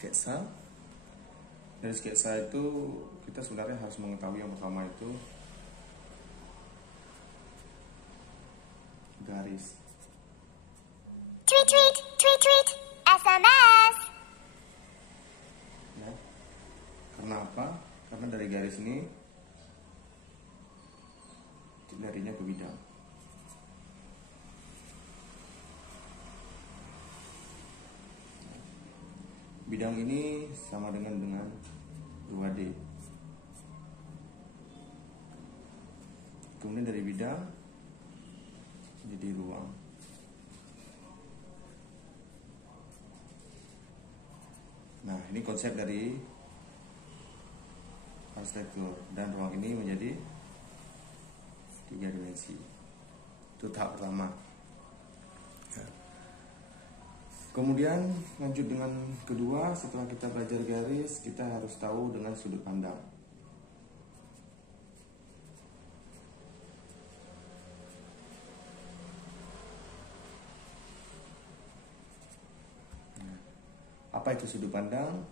sketsa. Dari sketsa itu kita sebenarnya harus mengetahui yang pertama itu garis. Tweet, SMS. Ya. Karena apa? Karena dari garis ini larinya ke bidang. Bidang ini sama dengan 2D. Kemudian dari bidang jadi ruang. Nah, ini konsep dari arsitektur, dan ruang ini menjadi 3 dimensi. Itu tahap pertama. Ya. Kemudian lanjut dengan kedua, setelah kita belajar garis, kita harus tahu dengan sudut pandang. Apa itu sudut pandang?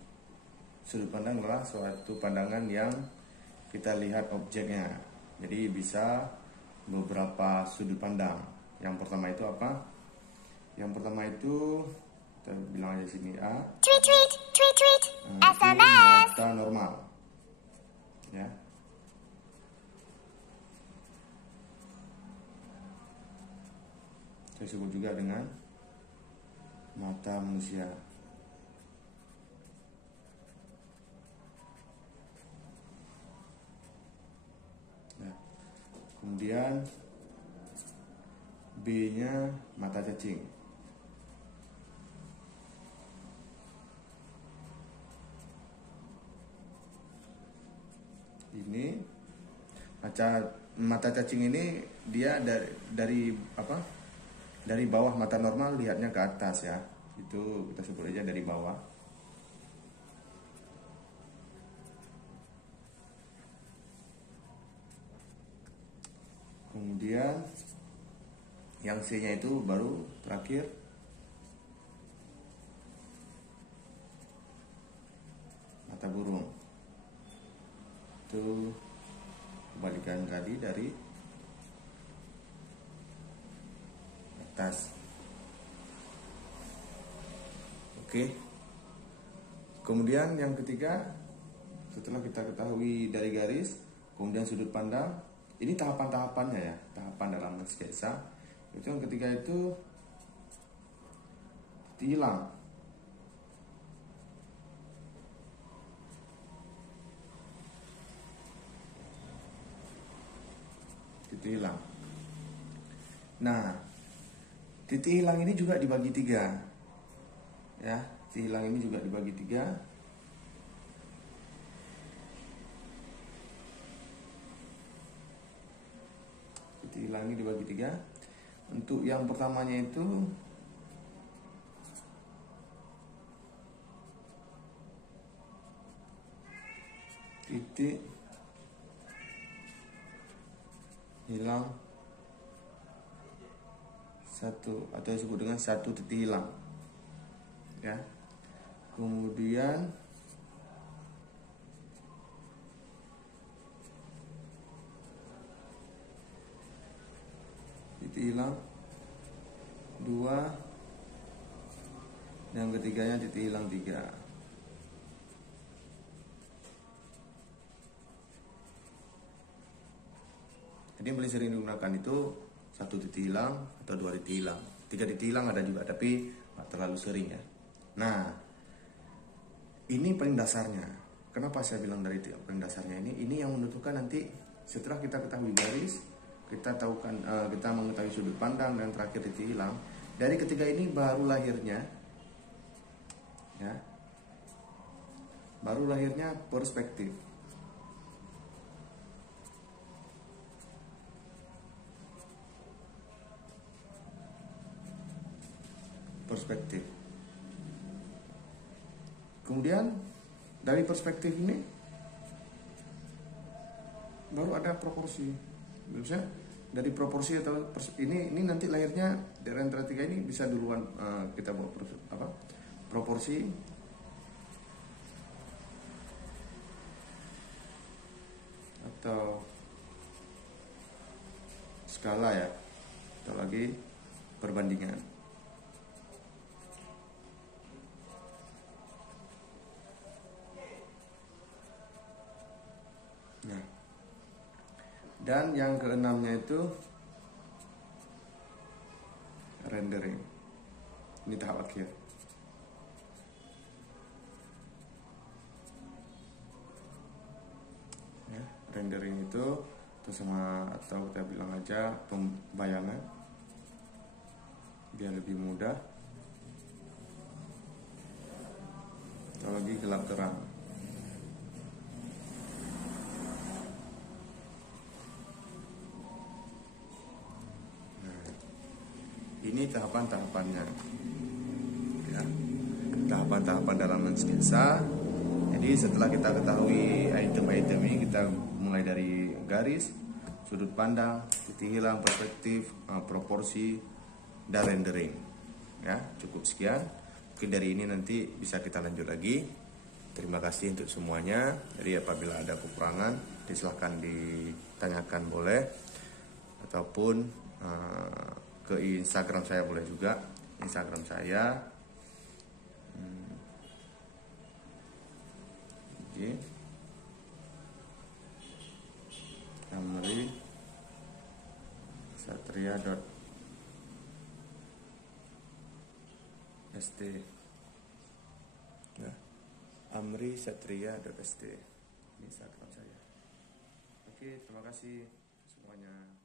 Sudut pandang adalah suatu pandangan yang kita lihat objeknya. Jadi bisa beberapa sudut pandang. Yang pertama itu apa? Yang pertama itu kita bilang aja sini A. Tweet, Nah, itu SMS. mata normal. Ya. Saya sebut juga dengan mata manusia. Kemudian B-nya mata cacing. Ini mata cacing ini dia dari apa? Dari bawah mata normal lihatnya ke atas ya. Itu kita sebut aja dari bawah. Kemudian yang C-nya itu baru terakhir mata burung. Itu kebalikan tadi dari atas. Oke. Kemudian yang ketiga, setelah kita ketahui dari garis, kemudian sudut pandang, ini tahapan-tahapannya ya, tahapan dalam sketsa. Itu yang ketiga itu hilang. Titik hilang. Nah, titik hilang ini juga dibagi 3. Ya, titik hilang ini juga dibagi 3. Titik hilang ini dibagi 3. Untuk yang pertamanya itu titik hilang 1, atau disebut dengan 1 titik hilang ya. Kemudian titik hilang 2, yang ketiganya titik hilang 3. Jadi yang paling sering digunakan itu 1 titik hilang atau 2 titik hilang. 3 titik hilang ada juga, tapi nggak terlalu sering ya. Nah, ini paling dasarnya. Kenapa saya bilang dari paling dasarnya ini? Ini yang menentukan nanti setelah kita ketahui garis, kita mengetahui sudut pandang, dan terakhir titik hilang. Dari ketiga ini baru lahirnya ya. Baru lahirnya perspektif. Perspektif. Kemudian dari perspektif ini baru ada proporsi. Bisa dari proporsi atau ini nanti lahirnya dari antara 3 ini bisa duluan kita buat proporsi, atau skala ya, atau lagi perbandingan. Nah, dan yang keenamnya itu rendering. Ini tahap akhir. Ya, rendering itu sama, atau kita bilang aja pembayangan, biar lebih mudah. Atau lagi gelap terang. Ini tahapan-tahapannya ya, tahapan-tahapan dalam mensketsa. Jadi setelah kita ketahui item-item ini, kita mulai dari garis, sudut pandang, titik hilang, perspektif, proporsi, dan rendering ya. Cukup sekian, mungkin dari ini nanti bisa kita lanjut lagi. Terima kasih untuk semuanya. Jadi apabila ada kekurangan, silahkan ditanyakan boleh, ataupun ke Instagram saya boleh juga. Instagram saya Amri Satria.st ya, Amri Satria.st, ini Instagram saya. Oke, terima kasih semuanya.